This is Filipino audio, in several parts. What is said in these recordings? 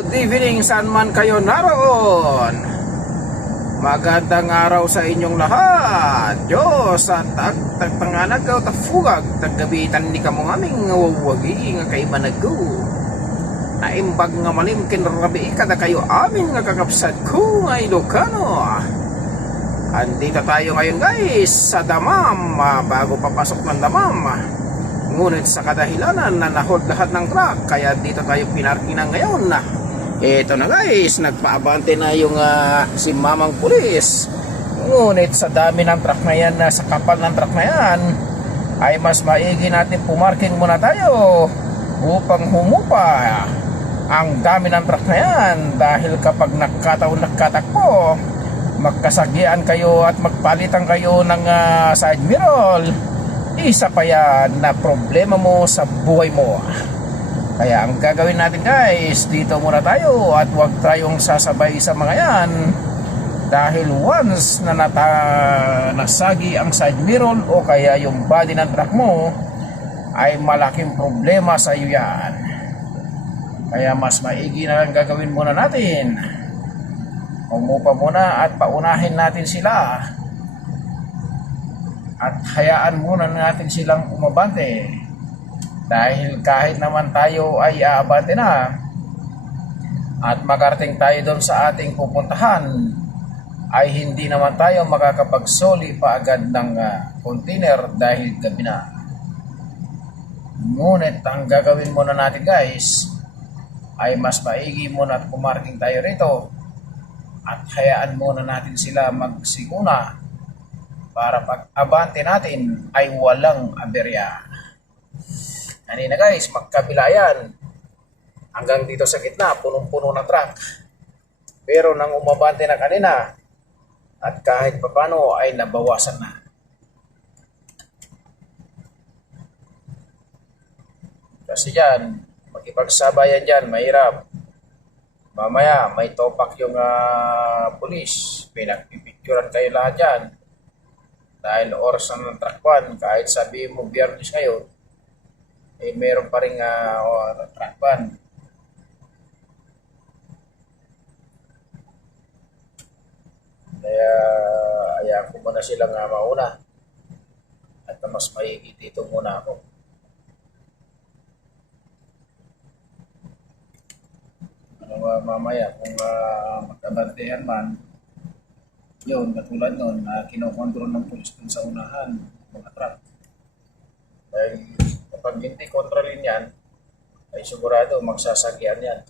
Good evening, saan man kayo naroon. Magandang araw sa inyong lahat. Diyos at tagtanganagaw tafugag taggabitan ni kamong aming wawagi nga kay manago. Naimbag nga malim kinrabi kada kayo amin nga kakapsat ko nga Ilocano. Andito tayo ngayon guys sa Damam, bago papasok ng Damam. Ngunit sa kadahilanan na nahod lahat ng truck, kaya dito tayo pinarkinan ngayon. Ito na guys, nagpaabante na yung si mamang pulis. Ngunit sa dami ng truck na yan, sa kapal ng truck na yan, ay mas maigi natin pumarking muna tayo upang humupa ang dami ng truck na yan. Dahil kapag nagkatakbo, magkasagian kayo at magpalitan kayo ng side mirror, isa pa yan na problema mo sa buhay mo. Kaya ang gagawin natin guys, dito muna tayo at huwag tayong sasabay sa mga yan. Dahil once na nasagi ang side mirror o kaya yung body ng truck mo, ay malaking problema sa iyo yan. Kaya mas maigi na lang gagawin muna natin. Umupa muna at paunahin natin sila. At hayaan muna natin silang umabante. Dahil kahit naman tayo ay aabante na at makarating tayo doon sa ating pupuntahan, ay hindi naman tayo makakapagsoli pa agad ng container dahil gabi na. Ngunit ang gagawin muna natin guys, ay mas maigi muna at pumarking tayo rito at hayaan muna natin sila magsiguna para pag abante natin ay walang aberya. Kanina guys, magkabila yan. Hanggang dito sa gitna, punong-puno ng truck. Pero nang umabante na kanina, at kahit papano ay nabawasan na. Kasi dyan, makipagsabayan dyan, mahirap. Mamaya, may topak yung pulis. Pinagpipicturan kayo lahat dyan. Dahil oras na ng truck 1, kahit sabihin mo biyernes kayo, eh meron pa rin truck ban. Kaya ayaw ko muna silang mauna at mas maigi dito muna ako. Mamaya kung magkabantehan man, yun, katulad nun, kinokontrol ng pulis dun sa unahan mga truck. Dahil kapag hindi kontrolin yan, ay sigurado magsasagyan yan.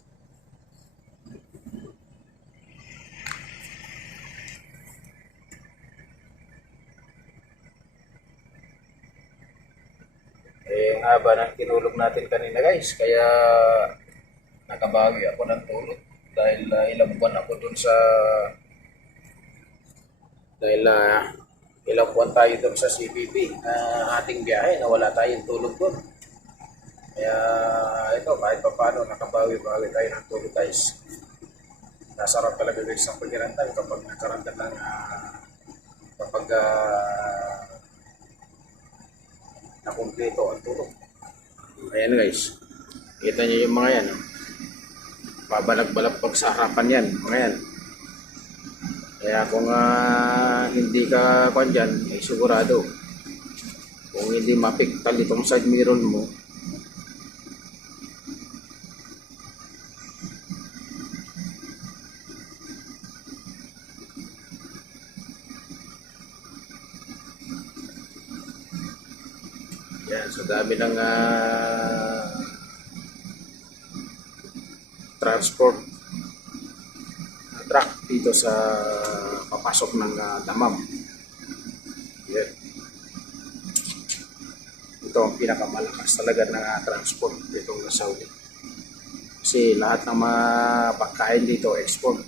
Eh, ang haba ng tinulog natin kanina guys, kaya nakabawi ako ng tulog. Dahil ilang buwan ako dun sa... ilang buwan tayo doon sa CBP ating biyahe na wala tayong tulog doon. Kaya ito, kahit pa paano nakabawi-bawi tayo ng tulog guys. Nasarap talaga guys ang pagirantan kapag nagkaramdam ng kapag nakumpleto ang tulog. Ayan guys, kita nyo yung mga yan, babalag-balag sa harapan yan, mga yan. Kaya kung hindi ka kung dyan, ay sigurado kung hindi mapiktal itong side mirror mo, yan, so dami ng transport truck dito sa papasok ng Damam. Yan. Ito ang pinakamalakas talaga ng transport dito sa Saudi. Kasi lahat ng mga pagkain dito export.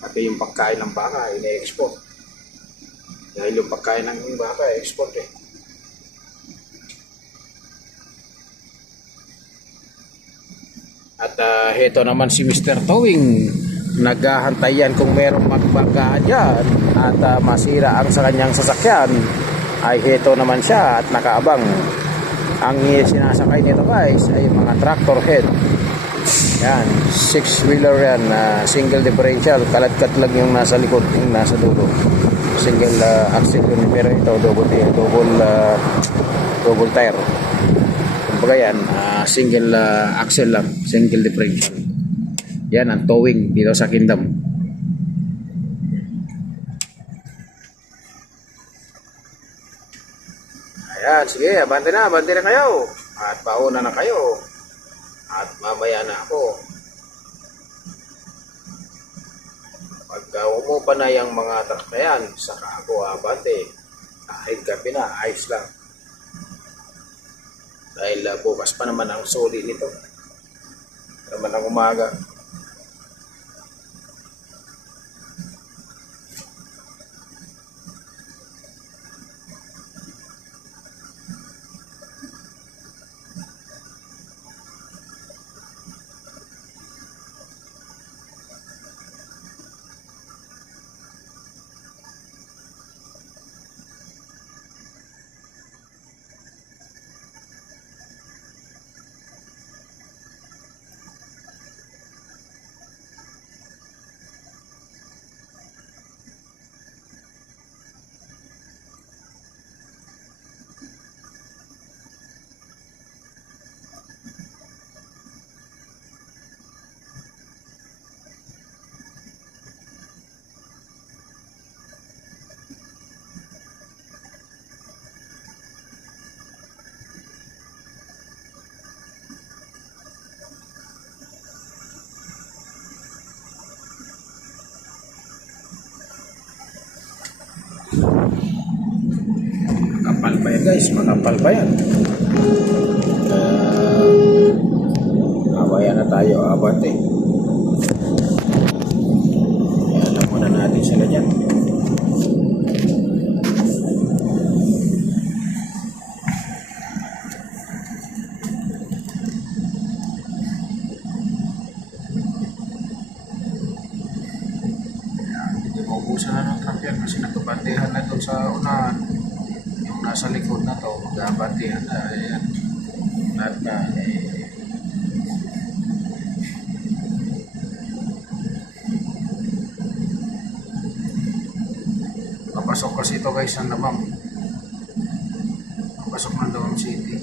Pati yung pagkain ng baka ina-export. Dahil yung pagkain ng baka export eh. At heto naman si Mr. Towing, naghahantayan kung merong magbanggaan dyan at masira ang sa kanyang sasakyan, ay heto naman siya at nakaabang. Ang sinasakay nito guys ay mga tractor head. Yan, 6-wheeler yan, single differential, kalat-kat lang yung nasa likod, yung nasa dulo. Single axle yun, pero ito double tire. Kumbaga yan, single axle lang, single differential. Yan ang towing dito sa Kingdom. Ayan, sige, abante na kayo. At pauna na kayo. At mamaya na ako. Pagka umupa na yung mga truck na yan, saka ako abante. Kahit gabi na, ayos lang. Dahil bukas pa naman ang soli nito. Naman ang umaga. Makapal pa yan guys, makapal pa yan. Awayan na tayo, abante. Kaya alam muna natin sila dyan. Hindi maubusan na ng truck yan kasi nagkabantihan na ito sa unahan. Yung nasa likod na to, magkabantihan na. Ayan. Lahat na. Papasok kasi ito guys ng Damam. Papasok ng Damam City.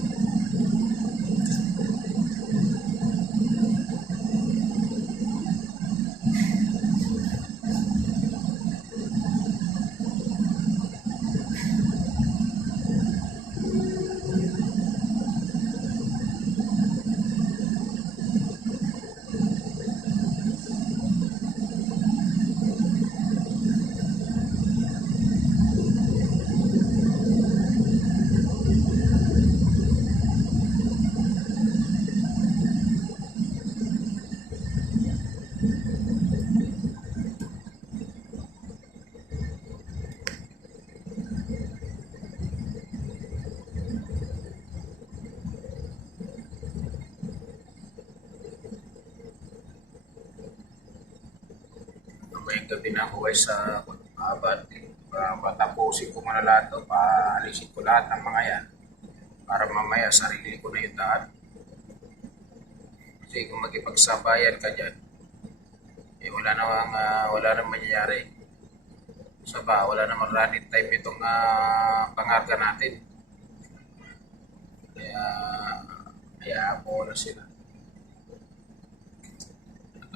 May gabi na ako guys sa abante. Patapusin ko muna lahat to. Paalisin ko lahat ng mga yan. Para mamaya sarili ko na yung daan. Kasi kung magipagsabayan ka dyan, eh wala namang mangyayari. Wala namang running time itong pangarga natin. Kaya ako na sila.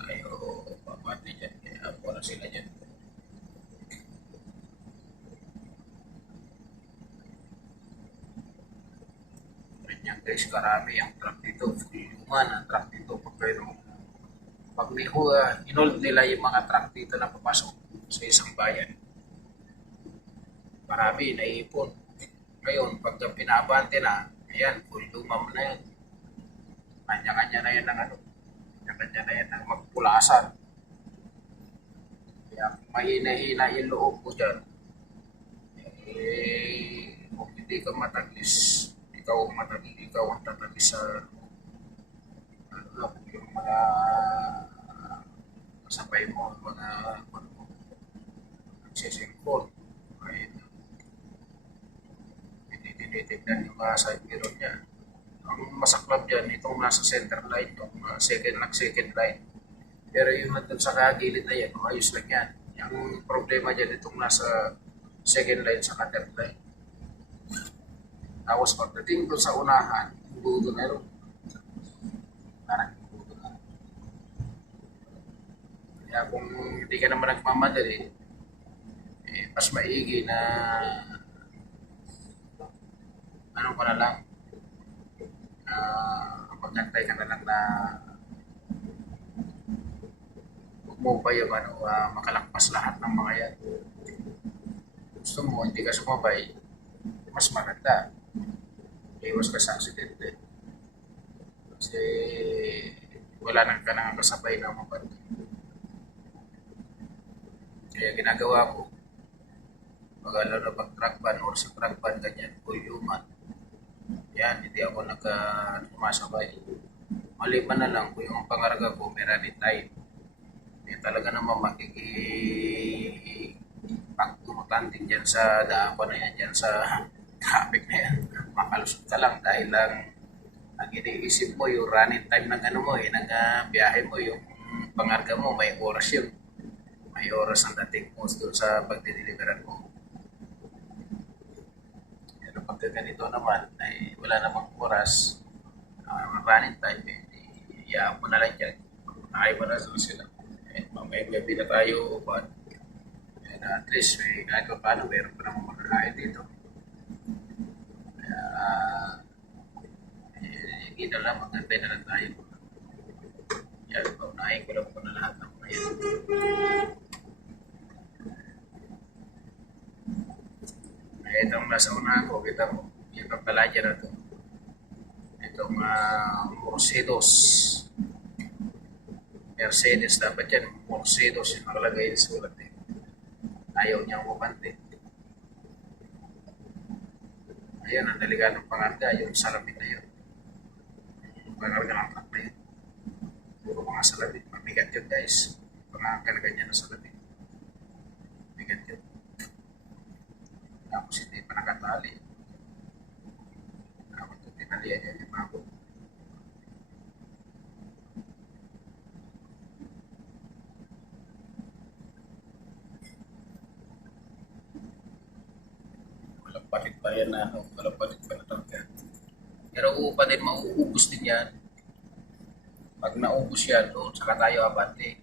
Tayo papati dyan. Kaya ako na sila dyan. Ganyan guys, karami ang truck dito. Full ang truck dito. Pag may inold nila yung mga truck dito na papasok sa isang bayan, marami naiipon. Ngayon, pag pinabante na, ayan, full lumam na yan. Kanya-kanya na yan ng kanya-kanya na yan ng magpulasan. Kaya kung mahina-hina yung loob ko dyan, kung hindi ka mataglis, ikaw ang tataglis sa yung mga kasabay mo, mga nagsisingkot. Ay, tinitignan yung mga side mirror niya. nasa center line, yung second line. Pero yung nandun sa kagilid na yan, ayos lang yan. Yung problema dyan, itong nasa second line sa third line. Tapos pagdating doon sa unahan, budo na rin. Parang budo na. Kaya kung hindi ka naman nagmamadali, mas maigi na ano ka na lang, magantay ka na lang na huwag mo pa yung makalakpas lahat ng mga yan. Gusto mo, hindi ka sumabay, mas maganda. Iwas ka sa aksidente. Kasi wala nang ka nang kasabay na mabanto. Kaya ginagawa ko, pag lalo na pag truck ban or sa truck ban ganyan, o human, yan, hindi ako sumasabay. Maliban na lang kung yung pangarga ko, may running time. Talaga naman makikipagtumutanting dyan sa daan ko na yan, dyan sa traffic na yan. Makalusot ka lang dahil lang ang iniisip mo, yung running time ng ano mo, ng biyahe mo, yung pangarga mo, may oras yun. May oras ang dating mo doon sa pagdideliveran mo. Pero pag ganito naman, ay wala namang oras, running time, iyaan mo na lang dyan. Ayaw mo na sila. May gabi na tayo, but at least kahit pa paano meron pa naman makakain dito. Kaya hindi na lang, magantay na lang tayo. Yan, paunahin ko lang po na lahat ng mga yan. Itong nasa unahan ko, kita mo, yung kapaladya na ito. Itong Mercedes, dapat yan, Mercedes yung nakalagay sa sulat eh. Ayaw niyang mabante. Ayan, ang daligan ng pangarga, yung salamin na yun. Yung pangarga ng truck na yun. Puro mga salamin. Mabigat yun guys. Pangarga niya na salamin. Mabigat yun. Tapos hindi pa nakatali. Tapos ito tinalian niya yung bago. Palit pa yan na, walang palit pa na talaga. Pero pa din, mauubos din yan. Pag naubos yan, doon saka tayo abante.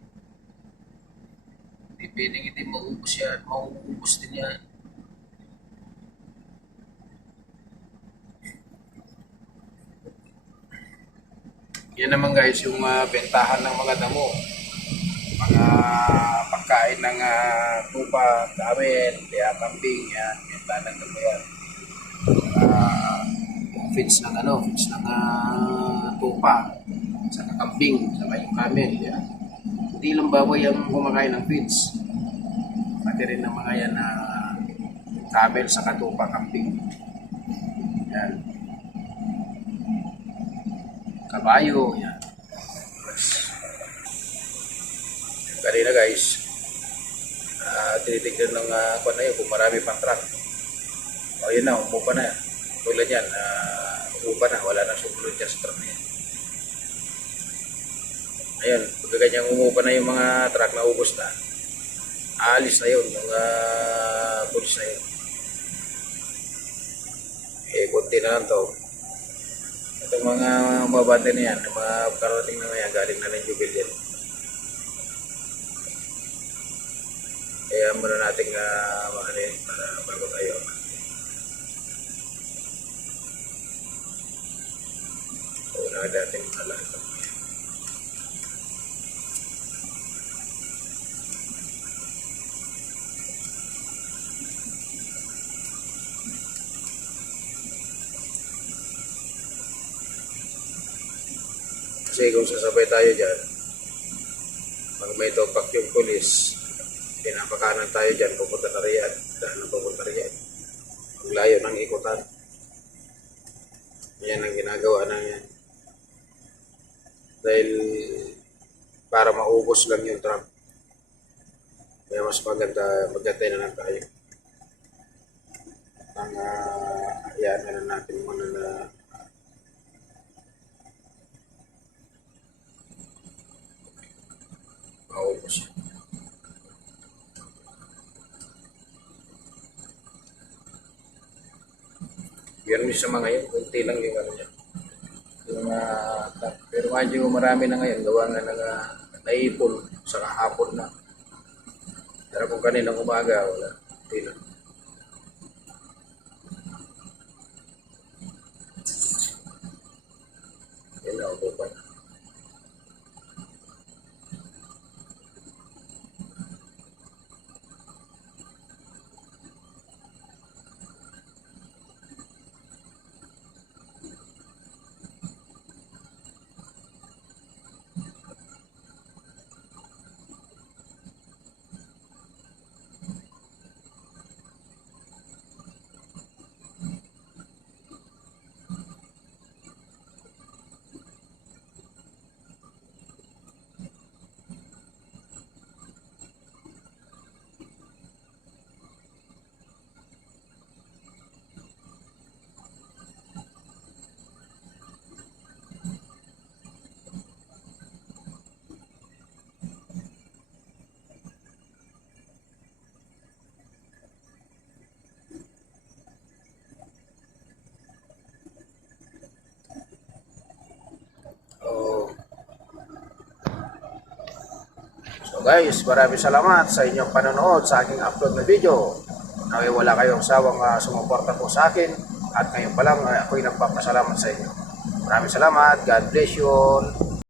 Hindi pwedeng hindi mauubos yan, mauubos din yan. Yan naman guys, yung bentahan ng mga damo. Mga pagkain ng tupa, damit, kaya kambing, yan, bentahan ng damo yan. Feeds ng tupa, sa kambing, sa yung camel, yan. Hindi lang baboy ang kumakain ng feeds. Pati rin ng mga yan na camel sa katupa, kambing. Yan. Kabayo, yan. Kanina guys, tinitignan ng kung na yun, kung marami pang truck. O yun na, umupa na. Tulad yan, umupa na, wala na sumunod dyan sa truck na yan. Ayun, pag ganyang umupa na yung mga truck na ubos na, aalis na yun, mga pulis na yun. Kunti na lang to. Itong mga mabante na yan, mga karating na yan, galing na ng Jubilin. Kaya muna natin makanin para bago tayo. Una dating mga lahat. Kasi kung sasabay tayo dyan, pag may topak yung pulis, pinapakanan tayo dyan, pupunta na riyan. Dahil na pupunta riyan. Ang layo ng ikutan. Yan ang ginagawa na yan. Dahil para maubos lang yung truck. Kaya mas maganda, magantay na lang tayo. Ang hayaan na natin muna na naubos yan. Biyernes sa mga yun, kunti lang yung ano niya. Yung, pero medyo marami na ngayon, gawa nga ng naipon sa kahapon na. Pero kung kaninang umaga, wala. Hindi na. Yan na, upo pa. Oh. So guys, maraming salamat sa inyong panonood sa aking upload na video. Naway wala kayong sawang sumuporta po sa akin at ngayon pa lang ako'y nagpapasalamat sa inyo. Maraming salamat. God bless you all.